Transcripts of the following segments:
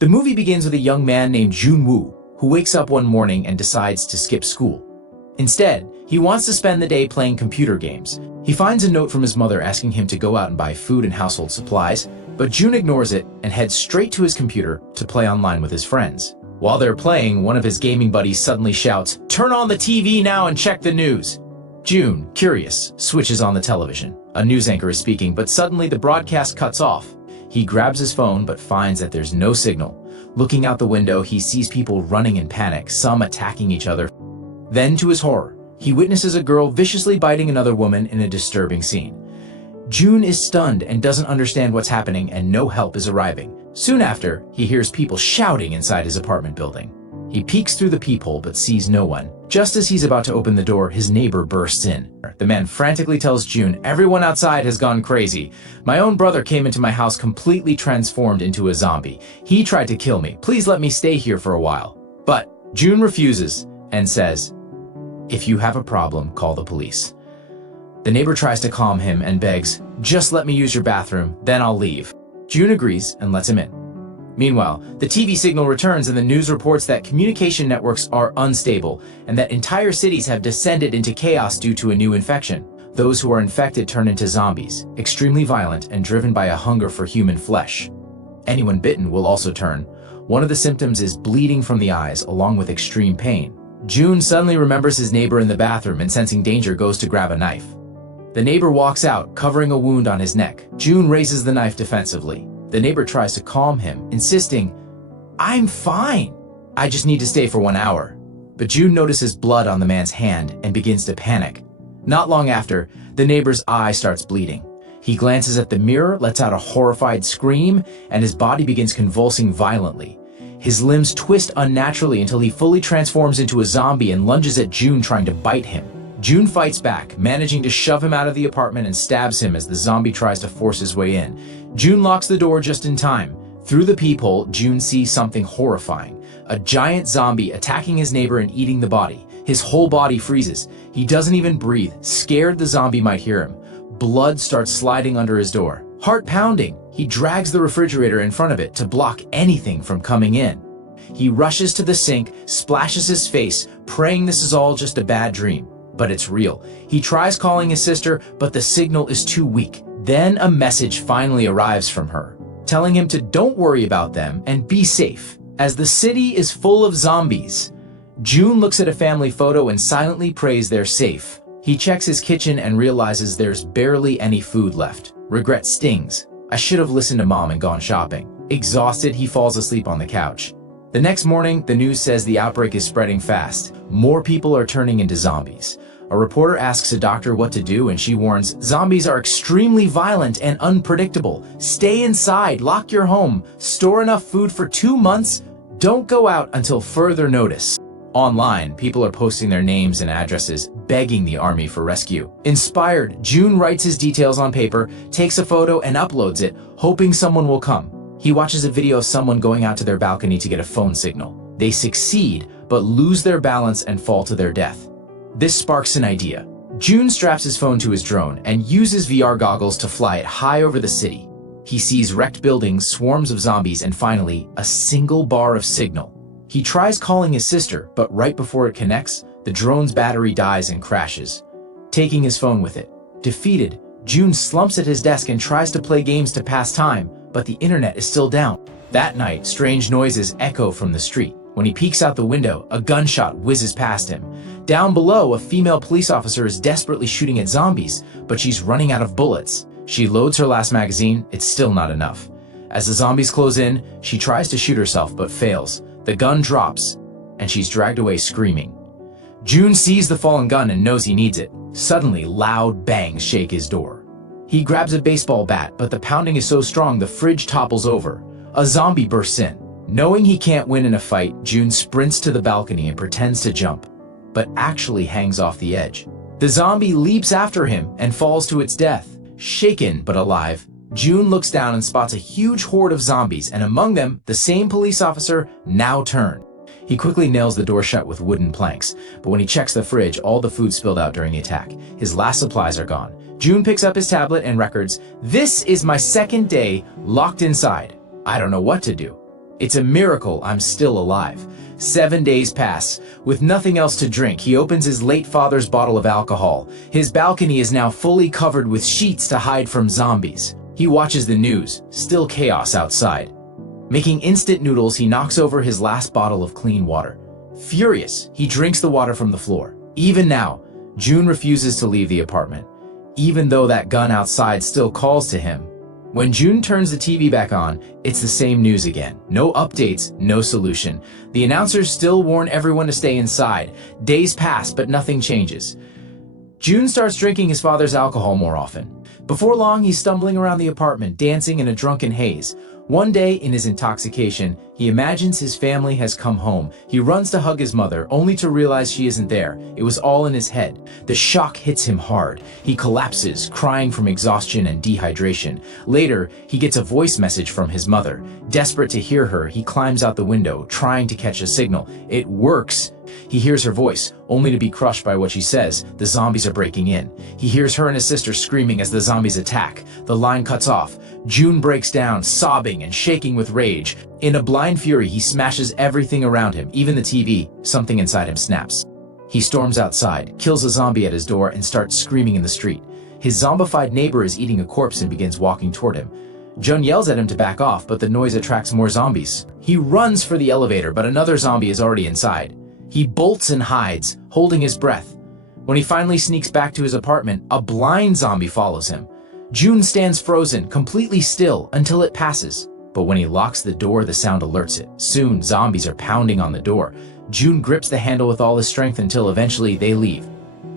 The movie begins with a young man named Jun-woo, who wakes up one morning and decides to skip school. Instead, he wants to spend the day playing computer games. He finds a note from his mother asking him to go out and buy food and household supplies, but Jun ignores it and heads straight to his computer to play online with his friends. While they're playing, one of his gaming buddies suddenly shouts, "Turn on the TV now and check the news." Jun, curious, switches on the television. A news anchor is speaking, but suddenly the broadcast cuts off. He grabs his phone but finds that there's no signal. Looking out the window, he sees people running in panic, some attacking each other. Then, to his horror, he witnesses a girl viciously biting another woman in a disturbing scene. Jun is stunned and doesn't understand what's happening, and no help is arriving. Soon after, he hears people shouting inside his apartment building. He peeks through the peephole but sees no one. Just as he's about to open the door, his neighbor bursts in. The man frantically tells Jun, "Everyone outside has gone crazy. My own brother came into my house completely transformed into a zombie. He tried to kill me. Please let me stay here for a while." But Jun refuses and says, "If you have a problem, call the police." The neighbor tries to calm him and begs, "Just let me use your bathroom, then I'll leave." Jun agrees and lets him in. Meanwhile, the TV signal returns and the news reports that communication networks are unstable and that entire cities have descended into chaos due to a new infection. Those who are infected turn into zombies, extremely violent and driven by a hunger for human flesh. Anyone bitten will also turn. One of the symptoms is bleeding from the eyes along with extreme pain. Jun suddenly remembers his neighbor in the bathroom and, sensing danger, goes to grab a knife. The neighbor walks out, covering a wound on his neck. Jun raises the knife defensively. The neighbor tries to calm him, insisting, "I'm fine. I just need to stay for 1 hour." But Jun notices blood on the man's hand and begins to panic. Not long after, the neighbor's eye starts bleeding. He glances at the mirror, lets out a horrified scream, and his body begins convulsing violently. His limbs twist unnaturally until he fully transforms into a zombie and lunges at Jun, trying to bite him. Jun fights back, managing to shove him out of the apartment and stabs him as the zombie tries to force his way in. Jun locks the door just in time. Through the peephole, Jun sees something horrifying. A giant zombie attacking his neighbor and eating the body. His whole body freezes. He doesn't even breathe, scared the zombie might hear him. Blood starts sliding under his door. Heart pounding, he drags the refrigerator in front of it to block anything from coming in. He rushes to the sink, splashes his face, praying this is all just a bad dream. But it's real. He tries calling his sister, but the signal is too weak. Then a message finally arrives from her, telling him to don't worry about them and be safe, as the city is full of zombies. Jun looks at a family photo and silently prays they're safe. He checks his kitchen and realizes there's barely any food left. Regret stings. I should have listened to Mom and gone shopping. Exhausted, he falls asleep on the couch. The next morning, the news says the outbreak is spreading fast. More people are turning into zombies. A reporter asks a doctor what to do, and she warns, "Zombies are extremely violent and unpredictable. Stay inside, lock your home, store enough food for 2 months. Don't go out until further notice." Online, people are posting their names and addresses, begging the army for rescue. Inspired, Jun writes his details on paper, takes a photo, and uploads it, hoping someone will come. He watches a video of someone going out to their balcony to get a phone signal. They succeed, but lose their balance and fall to their death. This sparks an idea. Jun straps his phone to his drone and uses VR goggles to fly it high over the city. He sees wrecked buildings, swarms of zombies, and finally, a single bar of signal. He tries calling his sister, but right before it connects, the drone's battery dies and crashes, taking his phone with it. Defeated, Jun slumps at his desk and tries to play games to pass time, but the internet is still down. That night, strange noises echo from the street. When he peeks out the window, a gunshot whizzes past him. Down below, a female police officer is desperately shooting at zombies, but she's running out of bullets. She loads her last magazine, it's still not enough. As the zombies close in, she tries to shoot herself but fails. The gun drops, and she's dragged away screaming. Jun sees the fallen gun and knows he needs it. Suddenly, loud bangs shake his door. He grabs a baseball bat, but the pounding is so strong the fridge topples over. A zombie bursts in. Knowing he can't win in a fight, Jun sprints to the balcony and pretends to jump, but actually hangs off the edge. The zombie leaps after him and falls to its death. Shaken but alive, Jun looks down and spots a huge horde of zombies, and among them, the same police officer, now turned. He quickly nails the door shut with wooden planks, but when he checks the fridge, all the food spilled out during the attack. His last supplies are gone. Jun picks up his tablet and records, "This is my second day locked inside. I don't know what to do." It's a miracle I'm still alive. 7 days pass. With nothing else to drink, he opens his late father's bottle of alcohol. His balcony is now fully covered with sheets to hide from zombies. He watches the news, still chaos outside. Making instant noodles, he knocks over his last bottle of clean water. Furious, he drinks the water from the floor. Even now, June refuses to leave the apartment, even though that gun outside still calls to him. When June turns the TV back on, it's the same news again. No updates, no solution. The announcers still warn everyone to stay inside. Days pass, but nothing changes. June starts drinking his father's alcohol more often. Before long, he's stumbling around the apartment, dancing in a drunken haze. One day, in his intoxication, he imagines his family has come home. He runs to hug his mother, only to realize she isn't there. It was all in his head. The shock hits him hard. He collapses, crying from exhaustion and dehydration. Later, he gets a voice message from his mother. Desperate to hear her, he climbs out the window, trying to catch a signal. It works. He hears her voice, only to be crushed by what she says. The zombies are breaking in. He hears her and his sister screaming as the zombies attack. The line cuts off. June breaks down, sobbing and shaking with rage. In a blind fury, he smashes everything around him, even the TV. Something inside him snaps. He storms outside, kills a zombie at his door, and starts screaming in the street. His zombified neighbor is eating a corpse and begins walking toward him. June yells at him to back off, but the noise attracts more zombies. He runs for the elevator, but another zombie is already inside. He bolts and hides, holding his breath. When he finally sneaks back to his apartment, a blind zombie follows him. June stands frozen, completely still, until it passes. But when he locks the door, the sound alerts it. Soon, zombies are pounding on the door. June grips the handle with all his strength until eventually they leave.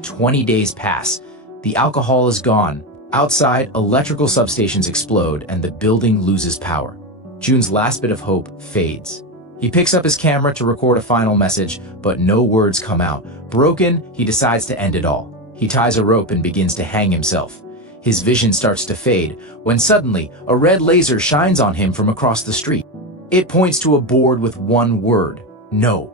20 days pass. The alcohol is gone. Outside, electrical substations explode and the building loses power. June's last bit of hope fades. He picks up his camera to record a final message, but no words come out. Broken, he decides to end it all. He ties a rope and begins to hang himself. His vision starts to fade when suddenly a red laser shines on him from across the street. It points to a board with one word: no.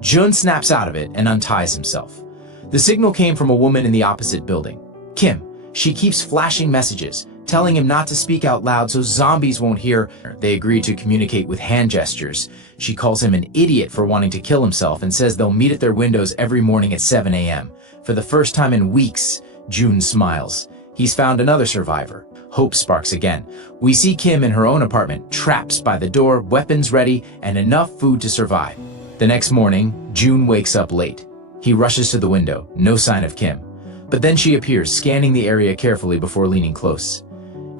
Jun snaps out of it and unties himself. The signal came from a woman in the opposite building. Kim. She keeps flashing messages, telling him not to speak out loud so zombies won't hear. They agree to communicate with hand gestures. She calls him an idiot for wanting to kill himself and says they'll meet at their windows every morning at 7 a.m. For the first time in weeks, June smiles. He's found another survivor. Hope sparks again. We see Kim in her own apartment, trapped by the door, weapons ready, and enough food to survive. The next morning, June wakes up late. He rushes to the window, no sign of Kim. But then she appears, scanning the area carefully before leaning close.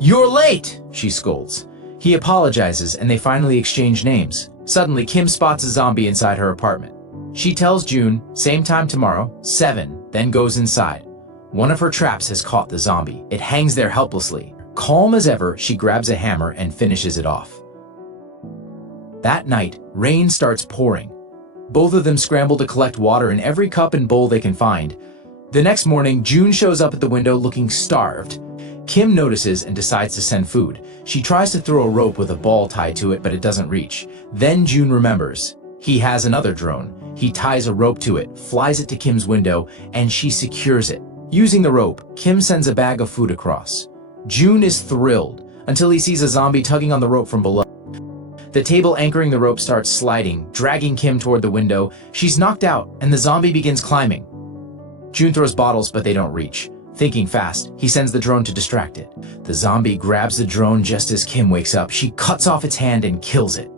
"You're late!" she scolds. He apologizes and they finally exchange names. Suddenly, Kim spots a zombie inside her apartment. She tells June, same time tomorrow, 7, then goes inside. One of her traps has caught the zombie. It hangs there helplessly. Calm as ever, she grabs a hammer and finishes it off. That night, rain starts pouring. Both of them scramble to collect water in every cup and bowl they can find. The next morning, June shows up at the window looking starved. Kim notices and decides to send food. She tries to throw a rope with a ball tied to it, but it doesn't reach. Then June remembers. He has another drone. He ties a rope to it, flies it to Kim's window, and she secures it. Using the rope, Kim sends a bag of food across. June is thrilled until he sees a zombie tugging on the rope from below. The table anchoring the rope starts sliding, dragging Kim toward the window. She's knocked out, and the zombie begins climbing. June throws bottles, but they don't reach. Thinking fast, he sends the drone to distract it. The zombie grabs the drone just as Kim wakes up. She cuts off its hand and kills it.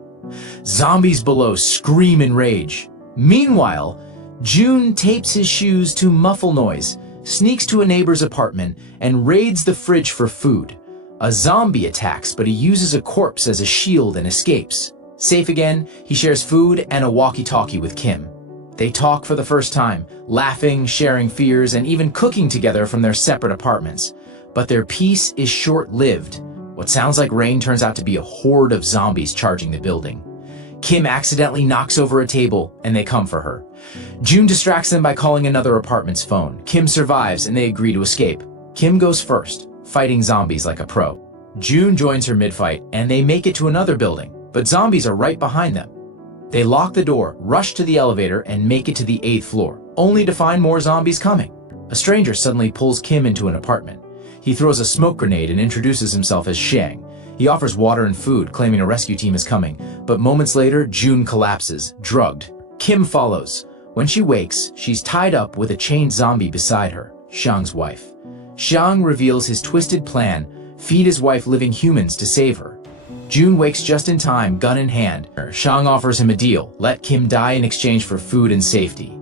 Zombies below scream in rage. Meanwhile, June tapes his shoes to muffle noise, sneaks to a neighbor's apartment, and raids the fridge for food. A zombie attacks, but he uses a corpse as a shield and escapes. Safe again, he shares food and a walkie-talkie with Kim. They talk for the first time, laughing, sharing fears, and even cooking together from their separate apartments. But their peace is short-lived. What sounds like rain turns out to be a horde of zombies charging the building. Kim accidentally knocks over a table, and they come for her. June distracts them by calling another apartment's phone. Kim survives, and they agree to escape. Kim goes first, fighting zombies like a pro. June joins her mid-fight, and they make it to another building, but zombies are right behind them. They lock the door, rush to the elevator, and make it to the 8th floor, only to find more zombies coming. A stranger suddenly pulls Kim into an apartment. He throws a smoke grenade and introduces himself as Shang. He offers water and food, claiming a rescue team is coming, but moments later, June collapses, drugged. Kim follows. When she wakes, she's tied up with a chained zombie beside her, Xiang's wife. Xiang reveals his twisted plan: feed his wife living humans to save her. June wakes just in time, gun in hand. Xiang offers him a deal: let Kim die in exchange for food and safety.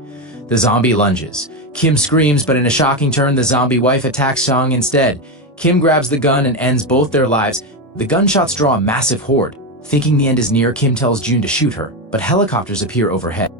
The zombie lunges. Kim screams, but in a shocking turn, the zombie wife attacks Xiang instead. Kim grabs the gun and ends both their lives. The gunshots draw a massive horde. Thinking the end is near, Kim tells June to shoot her, but helicopters appear overhead.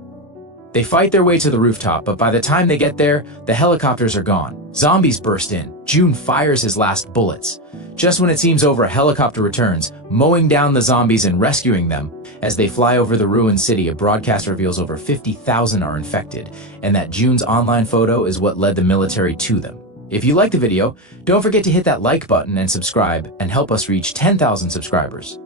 They fight their way to the rooftop, but by the time they get there, the helicopters are gone. Zombies burst in. June fires his last bullets. Just when it seems over, a helicopter returns, mowing down the zombies and rescuing them. As they fly over the ruined city, a broadcast reveals over 50,000 are infected, and that June's online photo is what led the military to them. If you liked the video, don't forget to hit that like button and subscribe and help us reach 10,000 subscribers.